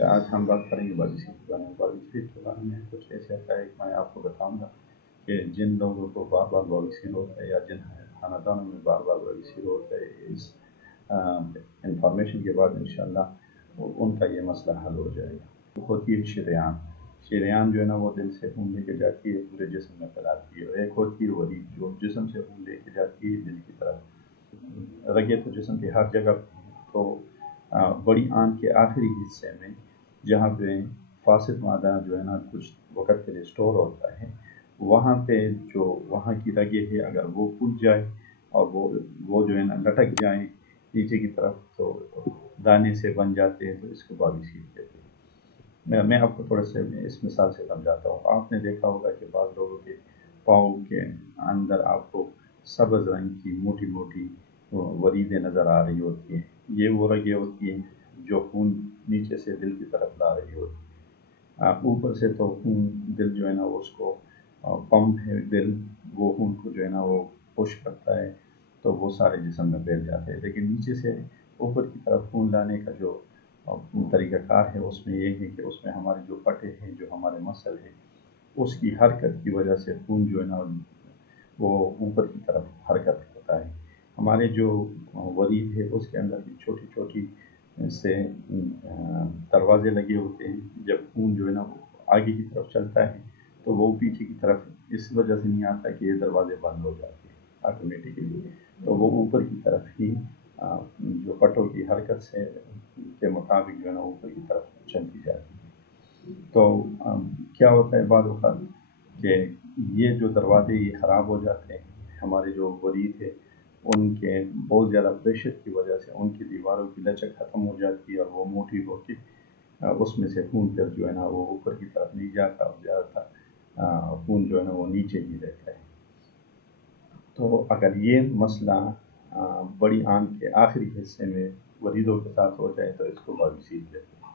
अच्छा, आज हम बात करेंगे बॉडी के बारे में। बॉडी के बारे में कुछ ऐसे आता है कि मैं आपको बताऊँगा कि जिन लोगों को बार-बार बवासीर होता है या जिन खानदानों में बार-बार बवासीर होता है, इस इंफॉर्मेशन के बाद इंशाअल्लाह उनका ये मसला हल हो जाएगा। होती है शरेआन। शरेआन जो है ना वो दिल से खून लेके जाती है, पूरे जिस्म में फैलाती है। और एक होती है वरीद जो जिस्म से खून लेके जाती है दिल की तरफ। रगे तो जिस्म की हर जगह पे हैं, तो बड़ी आंत के आखिरी हिस्से में जहाँ पे फासिद मादा जो है ना कुछ वक़्त के लिए स्टोर होता है, वहाँ पे जो वहाँ की रगे है अगर वो फूट जाए और वो जो है ना लटक जाएँ नीचे की तरफ, तो दाने से बन जाते हैं, तो इसको बवासीर कहते हैं। मैं आपको थोड़ा से इस मिसाल से समझाता हूँ। आपने देखा होगा कि बाज़ लोगों के पाँव के अंदर आपको सब्ज़ रंग की मोटी-मोटी वरीदें नज़र आ रही होती हैं। ये वो रगें होती हैं जो खून नीचे से दिल की तरफ ला रही होती हैं। ऊपर से तो खून दिल जो है ना उसको पंप है दिल, वो खून को जो है ना वो पुश करता है, तो वो सारे जिस्म में फैल जाते हैं। लेकिन नीचे से ऊपर की तरफ खून लाने का जो तरीक़ाकार है उसमें ये है कि उसमें हमारे जो पटे हैं, जो हमारे मसल है, उसकी हरकत की वजह से खून जो है ना वो ऊपर की तरफ हरकत होता है। हमारे जो वरीद है उसके अंदर भी छोटी-छोटी से दरवाज़े लगे होते हैं। जब खून जो है ना वो आगे की तरफ चलता है, तो वो पीछे की तरफ इस वजह से नहीं आता कि ये दरवाज़े बंद हो जाते हैं ऑटोमेटिकली, तो वो ऊपर की तरफ ही जो पटों की हरकत से के मुताबिक जो है ना ऊपर की तरफ चलती जाती है। तो क्या होता है बाद वक़्त कि ये जो दरवाज़े ये ख़राब हो जाते हैं, हमारे जो वरीद है उनके बहुत ज़्यादा प्रेशर की वजह से उनकी दीवारों की लचक ख़त्म हो जाती है और वो मोटी होके उसमें से खून फिर जो है ना वो ऊपर की तरफ नहीं जाता और ज़्यादातर खून जो है ना वो नीचे ही रहता है। तो अगर ये मसला बड़ी आंत के आखिरी हिस्से में वरीदों के साथ हो जाए तो इसको बवासीर कहते हैं।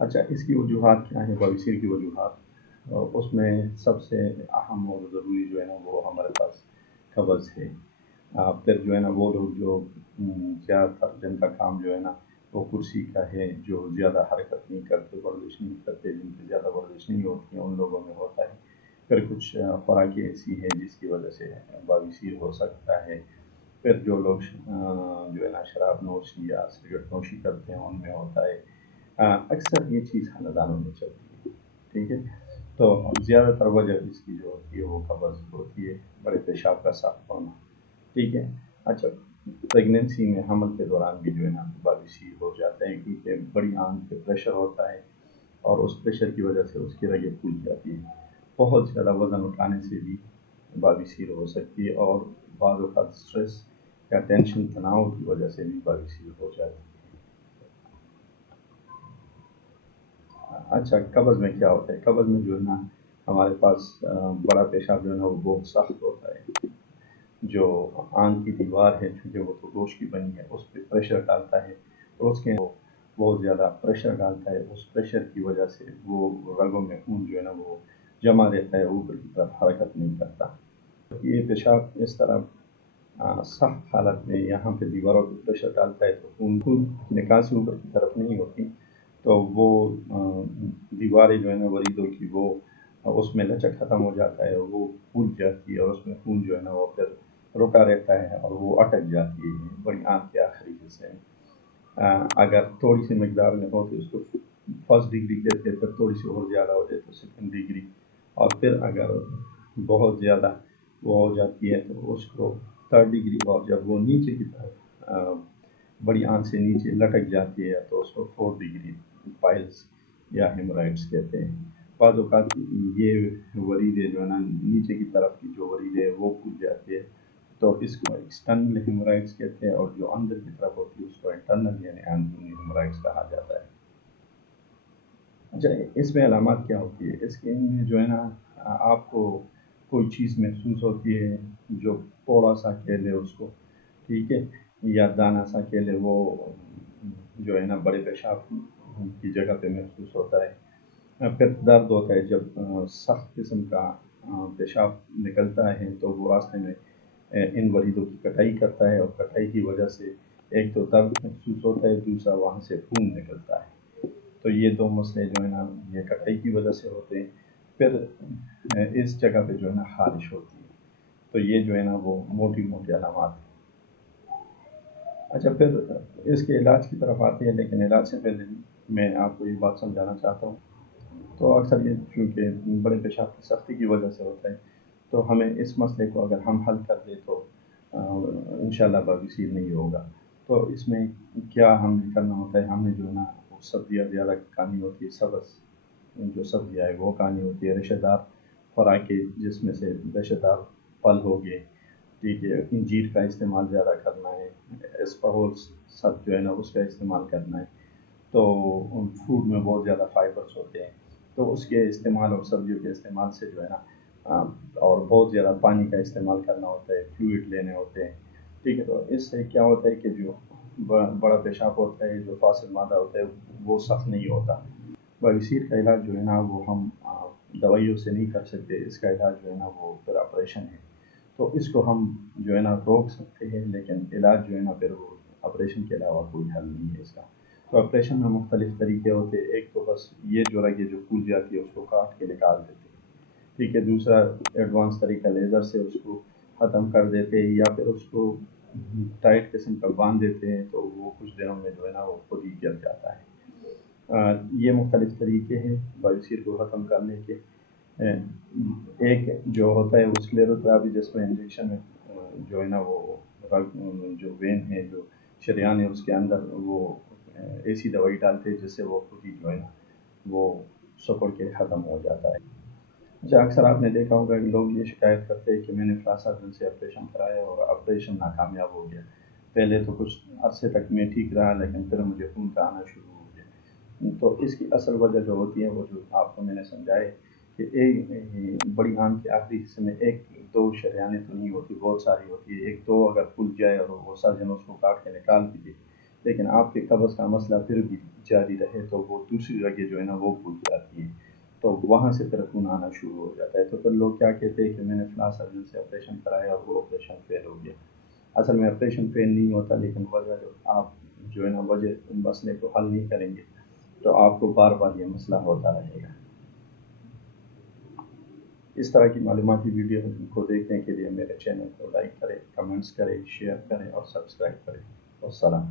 अच्छा, इसकी वजूहात क्या हैं बवासीर की वजूहात? उसमें सबसे अहम और ज़रूरी जो है ना वो हमारे पास कब्ज़ है। फिर जो है ना वो लोग जो ज़्यादातर जिनका काम जो है ना वो कुर्सी का है, जो ज़्यादा हरकत नहीं करते, वर्जिश नहीं करते, जिनकी ज़्यादा वर्जिश नहीं होती है, उन लोगों में होता है। फिर कुछ खुराकें ऐसी हैं जिसकी वजह से बवासीर हो सकता है। फिर जो लोग जो है ना शराब नोशी या सिगरेट नोशी करते हैं उनमें होता है। अक्सर ये चीज़ खानदानों में चलती है, ठीक है? तो ज़्यादातर वजह इसकी जो होती है वो कब्ज़ होती है, बड़े पेशाब का साफ़ होना, ठीक है? अच्छा, प्रेगनेंसी में हमल के दौरान भी जो है ना बवासीर हो जाते हैं क्योंकि बड़ी आंत पे प्रेशर होता है और उस प्रेशर की वजह से उसकी रगें फूल जाती हैं। बहुत ज़्यादा वज़न उठाने से भी बवासीर हो सकती है और बाज़ औक़ात स्ट्रेस या टेंशन तनाव की वजह से भी बवासीर हो जाती है। अच्छा, कब्ज़ में क्या होता है? कब्ज़ में जो है ना हमारे पास बड़ा पेशाब जो है ना वो बहुत सख्त होता है। जो आंत की दीवार है चूँकि वो तो गोश्त की बनी है, उस पे प्रेशर डालता है और उसके वो बहुत ज़्यादा प्रेशर डालता है। उस प्रेशर की वजह से वो रगों में खून जो है ना वो जमा रहता है, ऊपर की तरफ हरकत नहीं करता। ये पेशाब इस तरह सख्त हालत में यहाँ पे दीवारों पे प्रेशर डालता है तो खून की निकासी ऊपर की तरफ नहीं होती, तो वो दीवारें जो है ना वरीदों की वो उसमें लचक ख़त्म हो जाता है और वो फूट जाती है और उसमें खून जो है ना वो फिर रुका रहता है और वो अटक जाती है बड़ी आंत के आखिरी हिस्से में। अगर थोड़ी सी मकदार में हो तो उसको फर्स्ट डिग्री कहते हैं, फिर थोड़ी सी और ज़्यादा हो जाए तो सेकंड डिग्री, और फिर अगर बहुत ज़्यादा वो हो जाती है तो उसको थर्ड डिग्री, और जब वो नीचे की तरफ बड़ी आंत से नीचे लटक जाती है तो उसको फोर्थ डिग्री पाइल्स या हेमोराइड्स कहते हैं। बाद औक़ात ये वरीदें जो है ना नीचे की तरफ की जो वरीदें वो फूट जाती है, तो इसको एक्सटर्नल हेमोराइड्स कहते हैं, और जो अंदर की तरफ होती है उसको इंटरनल यानी अंदरूनी हेमोराइड्स कहा जाता है। अच्छा, इसमें अलामत क्या होती है? इसके में जो है ना आपको कोई चीज़ महसूस होती है जो थोड़ा-सा कह लें उसको, ठीक है? या दाना-सा कह लें, वो जो है ना बड़े पेशाब की जगह पे महसूस होता है। फिर दर्द होता है जब सख्त किस्म का पेशाब निकलता है तो वो रास्ते में इन वरीदों की कटाई करता है और कटाई की वजह से ایک تو درد محسوس ہوتا ہے، دوسرا وہاں سے خون نکلتا ہے۔ تو یہ دو مسئلے جو ہے نا یہ کٹائی کی وجہ سے ہوتے ہیں۔ پھر اس جگہ پہ جو ہے نا خارش ہوتی ہے، تو یہ جو ہے نا وہ موٹی موٹی علامات ہیں۔ اچھا، پھر اس کے علاج کی طرف آتے ہیں، لیکن علاج سے پہلے میں آپ کو یہ بات سمجھانا چاہتا ہوں۔ تو اکثر یہ چونکہ بڑے پیشاب کی سختی کی وجہ سے ہوتا ہے، تو ہمیں اس مسئلے کو اگر ہم حل کر دیں تو انشاءاللہ بواسیر نہیں ہوگا۔ تو اس میں کیا ہم نے کرنا ہوتا ہے، ہم نے جو ہے نا وہ سبزیاں زیادہ کھانی ہوتی ہے، سبز جو سبزیاں ہے وہ کھانی ہوتی ہے، ریشے دار خوراکیں جس میں سے ریشے دار پھل ہو گئے، ٹھیک ہے، انجیر کا استعمال زیادہ کرنا ہے، اسپاہول سب جو ہے نا اس کا استعمال کرنا ہے۔ تو فوڈ میں بہت زیادہ فائبرس ہوتے ہیں، تو اس کے استعمال اور سبزیوں کے استعمال سے جو ہے نا اور بہت زیادہ پانی کا استعمال کرنا ہوتا ہے، فلوئڈ لینے ہوتے ہیں، ٹھیک ہے۔ تو اس سے کیا ہوتا ہے کہ جو بڑا پیشاب ہوتا ہے، جو فاسد مادہ ہوتا ہے وہ سخت نہیں ہوتا۔ بواسیر کا علاج جو ہے نا وہ ہم دوائیوں سے نہیں کر سکتے، اس کا علاج جو ہے نا وہ پھر آپریشن ہے۔ تو اس کو ہم جو ہے نا روک سکتے ہیں، لیکن علاج جو ہے نا پھر وہ آپریشن کے علاوہ کوئی حل نہیں ہے اس کا۔ تو آپریشن میں مختلف طریقے ہوتے ہیں، ایک تو بس یہ جو رگیں جو پھول جاتی ہے اس کو کاٹ کے نکال دیتے ہیں، ٹھیک ہے۔ دوسرا ایڈوانس طریقہ لیزر سے اس کو ختم کر دیتے ہیں، یا پھر اس کو ٹائٹ قسم کا باندھ دیتے ہیں، تو وہ کچھ دنوں میں جو ہے نا وہ خود ہی گر جاتا ہے۔ یہ مختلف طریقے ہیں بواسیر کو ختم کرنے کے۔ ایک جو ہوتا ہے وہ اسکلیروتھراپی، جس میں انجیکشن میں جو ہے نا وہ جو وین ہے، جو شریان ہے، اس کے اندر وہ ایسی دوائی ڈالتے ہیں جس سے وہ خود ہی جو ہے نا وہ سکڑ کے ختم ہو جاتا ہے۔ اچھا، اکثر آپ نے دیکھا ہوگا کہ لوگ یہ شکایت کرتے ہیں کہ میں نے فلاں سرجن سے آپریشن کرایا اور آپریشن ناکامیاب ہو گیا، پہلے تو کچھ عرصے تک میں ٹھیک رہا لیکن پھر مجھے خون کا آنا شروع ہو گیا۔ تو اس کی اصل وجہ جو ہوتی ہے وہ جو آپ کو میں نے سمجھائے کہ ایک بڑی آنت کے آخری حصے میں ایک دو شریانیں تو نہیں ہوتی، بہت ساری ہوتی ہے۔ ایک دو اگر پھول جائے اور وہ سرجن اس کو کاٹ کے نکال بھی دے، لیکن آپ کے قبض کا مسئلہ پھر بھی جاری رہے تو وہ دوسری جگہ جو ہے نا وہ پھول جاتی ہے، تو وہاں سے پھر خون آنا شروع ہو جاتا ہے۔ تو پھر لوگ کیا کہتے ہیں کہ میں نے فلاں سرجن سے آپریشن کرایا اور وہ آپریشن فیل ہو گیا۔ اصل میں آپریشن فیل نہیں ہوتا، لیکن وجہ جو آپ جو ہے نا وجہ مسئلے کو حل نہیں کریں گے تو آپ کو بار بار یہ مسئلہ ہوتا رہے گا۔ اس طرح کی معلوماتی ویڈیو کو دیکھنے کے لیے میرے چینل کو لائک کریں، کمنٹس کریں، شیئر کریں اور سبسکرائب کریں۔ والسلام۔